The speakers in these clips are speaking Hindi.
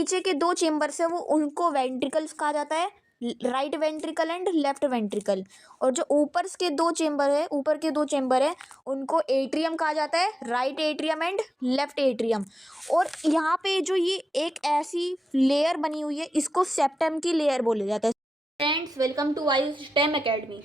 नीचे के दो चेम्बर्स है वो उनको वेंट्रिकल्स कहा जाता है, right ventricle and left ventricle. और जो ऊपर के दो चेम्बर है उनको एट्रियम कहा जाता है, right atrium and left atrium. और यहाँ पे जो ये एक ऐसी लेयर बनी हुई है इसको सेप्टम की लेयर बोला जाता है। Friends, welcome to Wise STEM Academy.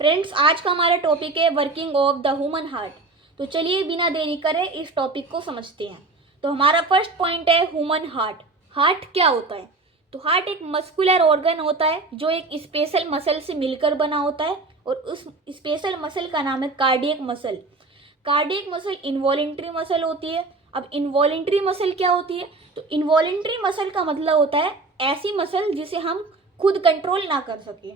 Friends, आज का हमारा टॉपिक है working of the human heart. तो चलिए बिना देरी करे इस टॉपिक को समझते हैं। तो हमारा फर्स्ट पॉइंट है ह्यूमन हार्ट। हार्ट क्या होता है? तो हार्ट एक मस्कुलर ऑर्गन होता है जो एक स्पेशल मसल से मिलकर बना होता है और उस स्पेशल मसल का नाम है cardiac muscle. Cardiac muscle involuntary muscle होती है। अब इनवॉलेंट्री मसल क्या होती है? तो इनवॉलेंट्री मसल का मतलब होता है ऐसी मसल जिसे हम खुद कंट्रोल ना कर सके।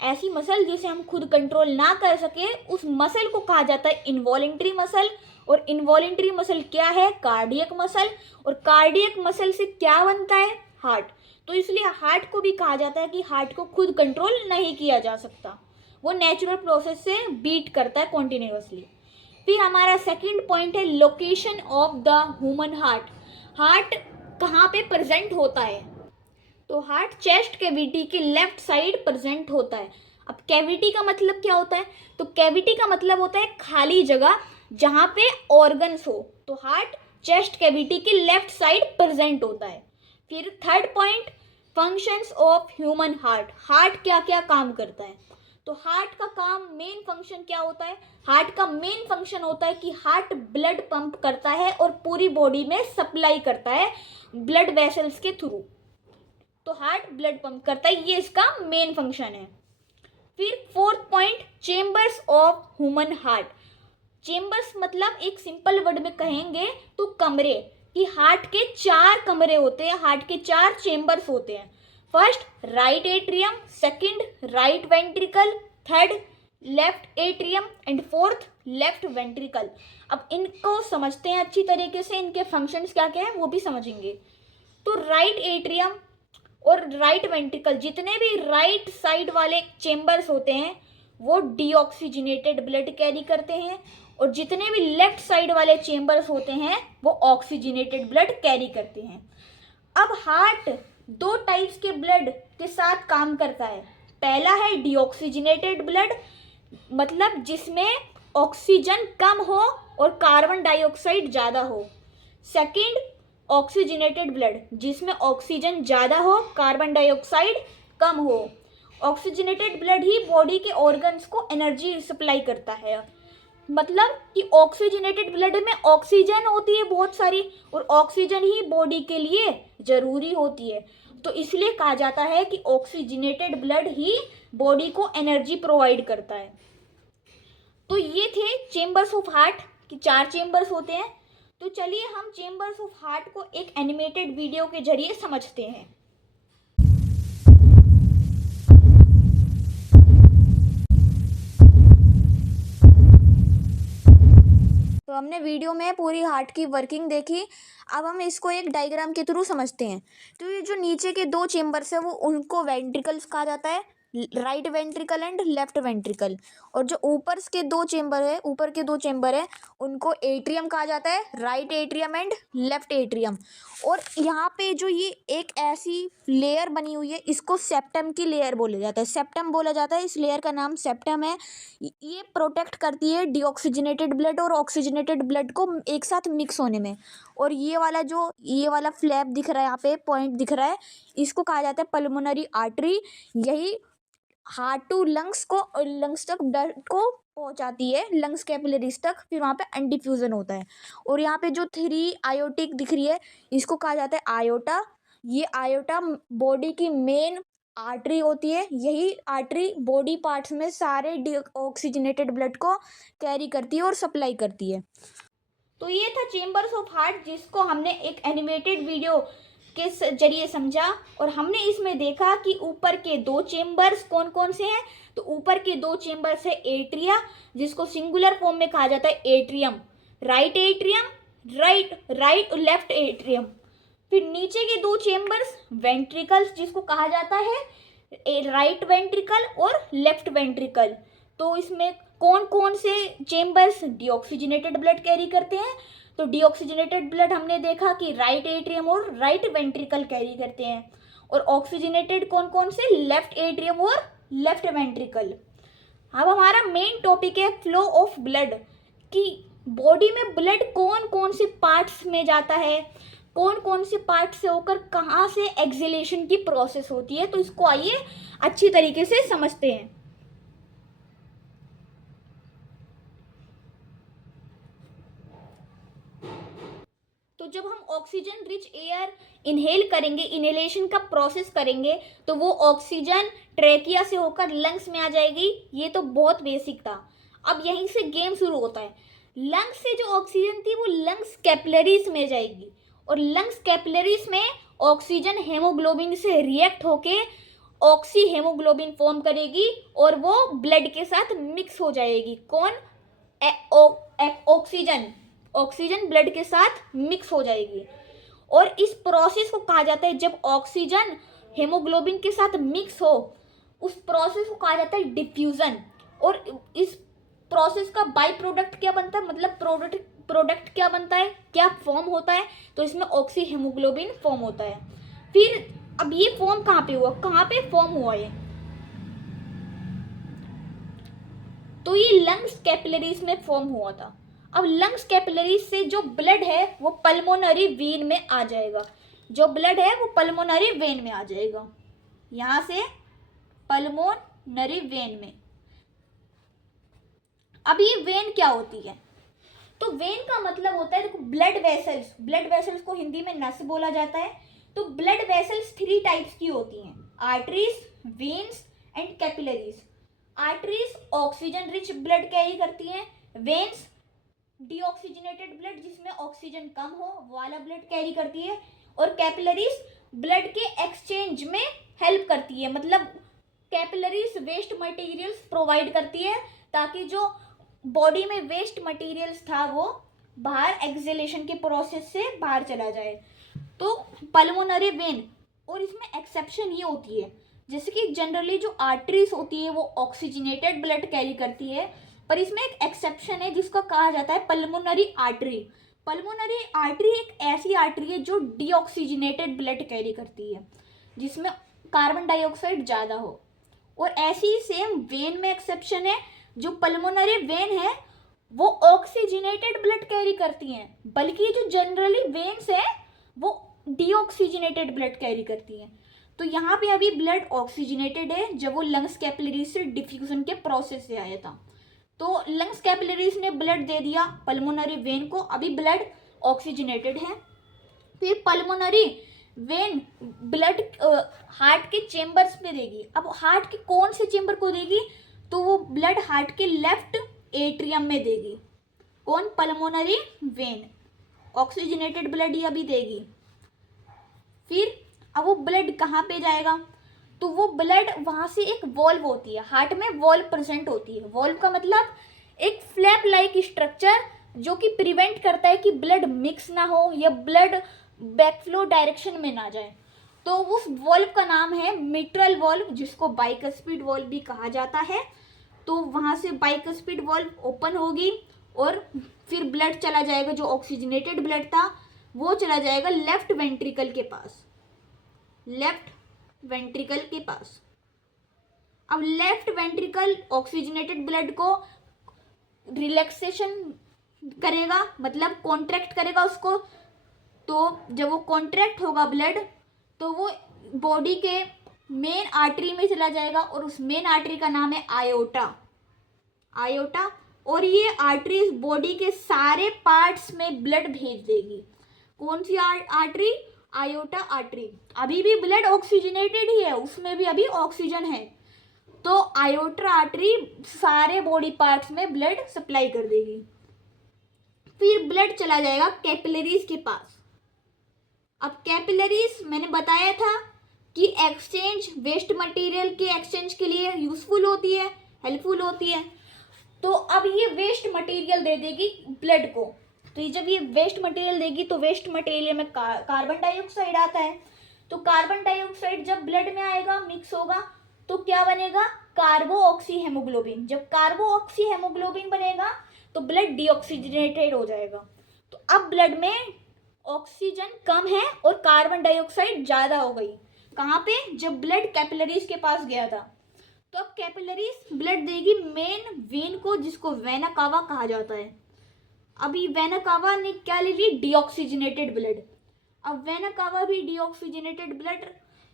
ऐसी मसल जिसे हम खुद कंट्रोल ना कर सके उस मसल को कहा जाता है इनवॉलेंट्री मसल। और इनवॉलेंट्री मसल क्या है? Cardiac muscle. और कार्डियक मसल से क्या बनता है? हार्ट। तो इसलिए हार्ट को भी कहा जाता है कि हार्ट को खुद कंट्रोल नहीं किया जा सकता, वो नेचुरल प्रोसेस से बीट करता है कॉन्टिन्यूसली। फिर हमारा सेकंड पॉइंट है location of the human heart. Heart कहाँ पे प्रेजेंट होता है? तो हार्ट चेस्ट कैविटी के लेफ्ट साइड प्रेजेंट होता है। अब कैविटी का मतलब क्या होता है? तो कैविटी का मतलब होता है खाली जगह जहाँ पे ऑर्गन्स हो। तो हार्ट चेस्ट कैविटी के लेफ्ट साइड प्रेजेंट होता है। फिर third point, functions of human heart. Heart क्या क्या काम करता है? तो हार्ट का काम, मेन फंक्शन क्या होता है? हार्ट का मेन फंक्शन होता है कि हार्ट ब्लड पंप करता है और पूरी बॉडी में सप्लाई करता है ब्लड वेसल्स के थ्रू। तो हार्ट ब्लड पंप करता है, ये इसका मेन फंक्शन है। फिर fourth point, chambers of human heart. Chambers मतलब एक सिंपल वर्ड में कहेंगे तो कमरे, कि हार्ट के 4 कमरे होते हैं, हार्ट के 4 चेम्बर्स होते हैं। First right atrium, second right ventricle, third left atrium and fourth left ventricle. अब इनको समझते हैं अच्छी तरीके से, इनके फंक्शंस क्या क्या हैं वो भी समझेंगे। तो राइट एट्रियम और राइट वेंट्रिकल, जितने भी राइट साइड वाले चेम्बर्स होते हैं वो डीऑक्सीजनेटेड ब्लड कैरी करते हैं, और जितने भी लेफ्ट साइड वाले चेम्बर्स होते हैं वो ऑक्सीजनेटेड ब्लड कैरी करते हैं। अब हार्ट 2 टाइप्स के ब्लड के साथ काम करता है। पहला है डीऑक्सीजनेटेड ब्लड, मतलब जिसमें ऑक्सीजन कम हो और कार्बन डाइऑक्साइड ज़्यादा हो। सेकंड ऑक्सीजनेटेड ब्लड, जिसमें ऑक्सीजन ज़्यादा हो, कार्बन डाइऑक्साइड कम हो। ऑक्सीजनेटेड ब्लड ही बॉडी के ऑर्गन्स को एनर्जी सप्लाई करता है। मतलब कि ऑक्सीजनेटेड ब्लड में ऑक्सीजन होती है बहुत सारी, और ऑक्सीजन ही बॉडी के लिए ज़रूरी होती है। तो इसलिए कहा जाता है कि ऑक्सीजनेटेड ब्लड ही बॉडी को एनर्जी प्रोवाइड करता है। तो ये थे चेम्बर्स ऑफ हार्ट, कि 4 चेम्बर्स होते हैं। तो चलिए हम चेम्बर्स ऑफ हार्ट को एक एनिमेटेड वीडियो के जरिए समझते हैं। तो हमने वीडियो में पूरी हार्ट की वर्किंग देखी, अब हम इसको एक डायग्राम के थ्रू समझते हैं। तो ये जो नीचे के 2 चेम्बर्स है वो उनको वेंट्रिकल्स कहा जाता है, right ventricle and left ventricle. और जो ऊपर के दो चेम्बर है उनको एट्रियम कहा जाता है, right atrium and left atrium. और यहाँ पे जो ये एक ऐसी लेयर बनी हुई है इसको सेप्टम की लेयर बोला जाता है, सेप्टम बोला जाता है, इस लेयर का नाम सेप्टम है। ये प्रोटेक्ट करती है डीऑक्सीजनेटेड ब्लड और ऑक्सीजनेटेड ब्लड को एक साथ मिक्स होने में। और ये वाला फ्लैप दिख रहा है, यहाँ पे पॉइंट दिख रहा है, इसको कहा जाता है पल्मोनरी आर्टरी। यही हार्ट टू लंग्स तक ब्लड को पहुंचाती है, लंग्स कैपिलरीज तक, फिर वहाँ पे अनडिफ्यूजन होता है। और यहाँ पे जो 3 आयोटिक दिख रही है इसको कहा जाता है आयोटा। ये आयोटा बॉडी की मेन आर्टरी होती है, यही आर्टरी बॉडी पार्ट्स में सारे ऑक्सीजनेटेड ब्लड को कैरी करती है और सप्लाई करती है। तो ये था चेम्बर्स ऑफ हार्ट, जिसको हमने एक एनिमेटेड वीडियो के जरिए समझा। और हमने इसमें देखा कि ऊपर के 2 चेम्बर्स कौन कौन से हैं। तो ऊपर के 2 चेम्बर्स है एट्रिया, जिसको सिंगुलर फॉर्म में कहा जाता है एट्रियम, राइट एट्रियम, राइट और लेफ्ट एट्रियम। फिर नीचे के 2 चेम्बर्स वेंट्रिकल्स, जिसको कहा जाता है राइट वेंट्रिकल और लेफ्ट वेंट्रिकल। तो इसमें कौन कौन से चेम्बर्स डीऑक्सीजनेटेड ब्लड कैरी करते हैं? तो डीऑक्सीजनेटेड ब्लड हमने देखा कि राइट एट्रियम और राइट वेंट्रिकल कैरी करते हैं, और ऑक्सीजनेटेड कौन कौन से, लेफ्ट एट्रियम और लेफ्ट वेंट्रिकल। अब हमारा मेन टॉपिक है फ्लो ऑफ ब्लड, कि बॉडी में ब्लड कौन कौन से पार्ट्स में जाता है, कौन कौन से पार्ट से होकर कहाँ से एक्सहेलेशन की प्रोसेस होती है। तो इसको आइए अच्छी तरीके से समझते हैं। तो जब हम ऑक्सीजन रिच एयर इनहेल करेंगे, इनहेलेशन का प्रोसेस करेंगे, तो वो ऑक्सीजन ट्रेकिया से होकर लंग्स में आ जाएगी। ये तो बहुत बेसिक था। अब यहीं से गेम शुरू होता है। लंग्स से जो ऑक्सीजन थी वो लंग्स कैपिलरीज में जाएगी, और लंग्स कैपिलरीज में ऑक्सीजन हेमोग्लोबिन से रिएक्ट होके ऑक्सी हेमोग्लोबिन फॉर्म करेगी, और वो ब्लड के साथ मिक्स हो जाएगी। कौन, ऑक्सीजन, ऑक्सीजन ब्लड के साथ मिक्स हो जाएगी। और इस प्रोसेस को कहा जाता है, जब ऑक्सीजन हेमोग्लोबिन के साथ मिक्स हो, उस प्रोसेस को कहा जाता है डिफ्यूजन। और इस प्रोसेस का बाई प्रोडक्ट क्या बनता है, मतलब प्रोडक्ट क्या बनता है, क्या फॉर्म होता है, तो इसमें ऑक्सी हेमोग्लोबिन फॉर्म होता है। फिर अब ये फॉर्म कहाँ पे हुआ, कहाँ पे फॉर्म हुआ ये, तो ये लंग्स कैपिलरीज में फॉर्म हुआ था। अब लंग्स कैपिलरीज से जो ब्लड है वो पल्मोनरी वेन में आ जाएगा, जो ब्लड है वो पल्मोनरी वेन में आ जाएगा, यहां से पल्मोनरी वेन में। अब ये वेन क्या होती है, तो वेन का मतलब होता है, देखो ब्लड वेसल्स, ब्लड वेसल्स को हिंदी में नस बोला जाता है। तो ब्लड वेसल्स 3 टाइप्स की होती हैं, arteries, veins and capillaries. Arteries oxygen rich blood carry करती हैं, वेन्स डीऑक्सीजनेटेड ब्लड जिसमें ऑक्सीजन कम हो वो वाला ब्लड कैरी करती है, और कैपिलरीज ब्लड के एक्सचेंज में हेल्प करती है। मतलब कैपिलरीज वेस्ट मटेरियल्स प्रोवाइड करती है, ताकि जो बॉडी में वेस्ट मटेरियल्स था वो बाहर एक्सहेलेशन के प्रोसेस से बाहर चला जाए। तो पल्मोनरी वेन, और इसमें एक्सेप्शन ये होती है, जैसे कि जनरली जो आर्टरीज होती है वो ऑक्सीजनेटेड ब्लड कैरी करती है, पर इसमें एक एक्सेप्शन है जिसको कहा जाता है पल्मोनरी आर्टरी। पल्मोनरी आर्टरी एक ऐसी आर्टरी है जो डीऑक्सीजनेटेड ब्लड कैरी करती है, जिसमें कार्बन डाइऑक्साइड ज़्यादा हो। और ऐसी सेम वेन में एक्सेप्शन है, जो पल्मोनरी वेन है वो ऑक्सीजनेटेड ब्लड कैरी करती हैं, बल्कि जो जनरली वेन्स है वो डीऑक्सीजनेटेड ब्लड कैरी करती हैं। तो यहाँ पे अभी ब्लड ऑक्सीजनेटेड है, जब वो लंग्स कैपिलरीज से डिफ्यूजन के प्रोसेस से आया था। तो लंग्स कैपिलरीज ने ब्लड दे दिया पल्मोनरी वेन को, अभी ब्लड ऑक्सीजनेटेड है। फिर पल्मोनरी वेन ब्लड हार्ट के चेम्बर्स पे देगी। अब हार्ट के कौन से चेम्बर को देगी, तो वो ब्लड हार्ट के लेफ्ट एट्रियम में देगी। कौन, पल्मोनरी वेन ऑक्सीजनेटेड ब्लड ही अभी देगी। फिर अब वो ब्लड कहाँ पे जाएगा, तो वो ब्लड वहाँ से एक वॉल्व होती है, हार्ट में वॉल्व प्रेजेंट होती है। वॉल्व का मतलब एक फ्लैप लाइक स्ट्रक्चर जो कि प्रिवेंट करता है कि ब्लड मिक्स ना हो या ब्लड बैकफ्लो डायरेक्शन में ना जाए। तो उस वॉल्व का नाम है मिट्रल वॉल्व, जिसको बाइकस्पिड वॉल्व भी कहा जाता है। तो वहाँ से बाइकस्पिड वॉल्व ओपन होगी, और फिर ब्लड चला जाएगा, जो ऑक्सीजनेटेड ब्लड था वो चला जाएगा लेफ्ट वेंट्रिकल के पास, लेफ्ट वेंट्रिकल के पास। अब लेफ्ट वेंट्रिकल ऑक्सीजनेटेड ब्लड को रिलैक्सेशन करेगा, मतलब कॉन्ट्रैक्ट करेगा उसको। तो जब वो कॉन्ट्रैक्ट होगा ब्लड, तो वो बॉडी के मेन आर्टरी में चला जाएगा, और उस मेन आर्टरी का नाम है आयोटा, आयोटा। और ये आर्टरी बॉडी के सारे पार्ट्स में ब्लड भेज देगी। कौन सी आर्टरी, आयोटा आर्टरी। अभी भी ब्लड ऑक्सीजनेटेड ही है, उसमें भी अभी ऑक्सीजन है। तो आयोटा आर्टरी सारे बॉडी पार्ट्स में ब्लड सप्लाई कर देगी। फिर ब्लड चला जाएगा कैपिलरीज के पास। अब कैपिलरीज मैंने बताया था कि एक्सचेंज, वेस्ट मटेरियल के एक्सचेंज के लिए यूजफुल होती है, हेल्पफुल होती है। तो अब ये वेस्ट मटेरियल दे देगी ब्लड को। तो ये जब ये वेस्ट मटेरियल देगी, तो वेस्ट मटेरियल में कार्बन डाइऑक्साइड आता है। तो कार्बन डाइऑक्साइड जब ब्लड में आएगा, मिक्स होगा, तो क्या बनेगा, कार्बो ऑक्सी हेमोग्लोबिन। जब कार्बो ऑक्सी हेमोग्लोबिन बनेगा तो ब्लड डीऑक्सीजनेटेड हो जाएगा। तो अब ब्लड में ऑक्सीजन कम है और कार्बन डाइऑक्साइड ज़्यादा हो गई। कहाँ पे? जब ब्लड कैपिलरीज के पास गया था। तो अब कैपिलरीज ब्लड देगी मेन वेन को, जिसको वेना कावा कहा जाता है। अभी वेना कावा ने क्या ले ली? Deoxygenated blood. अब वेना कावा भी डीऑक्सीजनेटेड ब्लड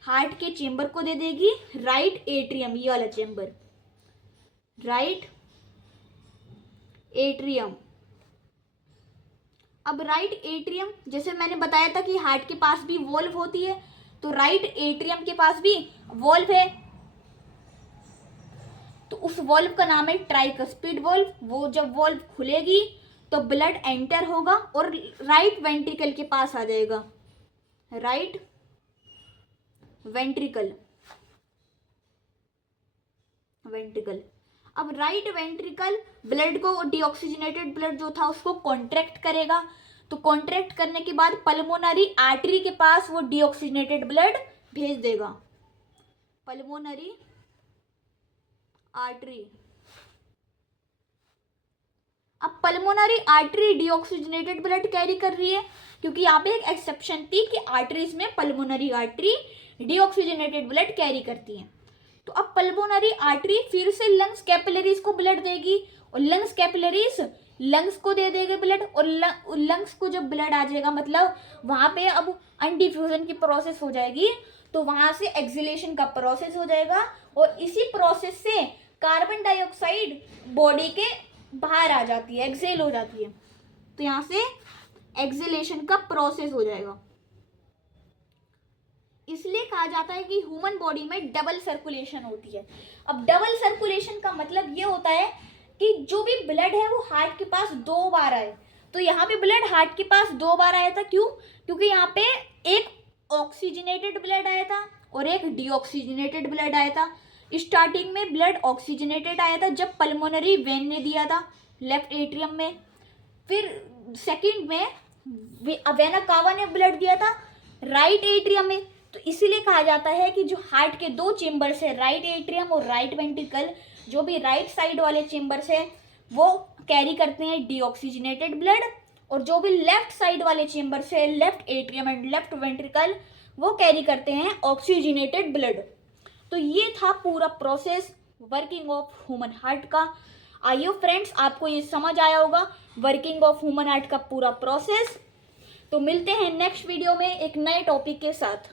हार्ट के चेंबर को दे देगी, राइट एट्रियम, ये वाला चेंबर, राइट एट्रियम। अब राइट एट्रियम, जैसे मैंने बताया था कि हार्ट के पास भी वॉल्व होती है, तो राइट एट्रियम के पास भी वॉल्व है। तो उस वॉल्व का नाम है ट्राइकस्पिड वॉल्व। वो जब वॉल्व खुलेगी तो ब्लड एंटर होगा और राइट वेंट्रिकल के पास आ जाएगा, राइट वेंट्रिकल। अब राइट वेंट्रिकल ब्लड को, डीऑक्सीजनेटेड ब्लड जो था उसको कॉन्ट्रैक्ट करेगा। तो कॉन्ट्रैक्ट करने के बाद पल्मोनरी आर्टरी के पास वो डीऑक्सीजनेटेड ब्लड भेज देगा, पल्मोनरी आर्टरी। अब pulmonary artery deoxygenated blood carry कर रही है, क्योंकि यहाँ पे एक एक्सेप्शन थी कि आर्टरीज में pulmonary artery deoxygenated blood carry करती है। तो अब पल्मोनरी आर्टरी फिर से लंग्स कैपिलरीज को ब्लड देगी और लंग्स कैपिलरीज लंग्स को दे देंगे ब्लड, और लंग्स को जब ब्लड आ जाएगा मतलब वहाँ पे अब अनडिफ्यूजन की प्रोसेस हो जाएगी, तो वहाँ से एक्सहेलेशन का प्रोसेस हो जाएगा और इसी प्रोसेस से कार्बन डाइऑक्साइड बॉडी के बाहर आ जाती है, एक्सहेल हो जाती है। तो यहाँ से एक्सहेलेशन का प्रोसेस हो जाएगा। इसलिए कहा जाता है कि ह्यूमन बॉडी में डबल सर्कुलेशन होती है। अब डबल सर्कुलेशन का मतलब ये होता है कि जो भी ब्लड है वो हार्ट के पास 2 बार आए। तो यहाँ पे ब्लड हार्ट के पास 2 बार आया था, क्यों? क्योंकि यहाँ पे एक ऑक्सीजनेटेड ब्लड आया था और एक डीऑक्सीजनेटेड ब्लड आया था। स्टार्टिंग में ब्लड ऑक्सीजनेटेड आया था जब पल्मोनरी वेन ने दिया था लेफ्ट एट्रियम में, फिर सेकंड में वेना कावा ने ब्लड दिया था राइट एट्रियम में। तो इसीलिए कहा जाता है कि जो हार्ट के 2 चेंबर्स है, राइट एट्रियम और राइट वेंट्रिकल, जो भी राइट साइड वाले चेंबर्स है वो कैरी करते हैं डीऑक्सीजनेटेड ब्लड, और जो भी लेफ्ट साइड वाले चेंबर्स है, left atrium and left ventricle, वो कैरी करते हैं ऑक्सीजनेटेड ब्लड। तो ये था पूरा process working of human heart का। आइए फ्रेंड्स, आपको ये समझ आया होगा वर्किंग ऑफ ह्यूमन हार्ट का पूरा प्रोसेस। तो मिलते हैं नेक्स्ट वीडियो में एक नए टॉपिक के साथ।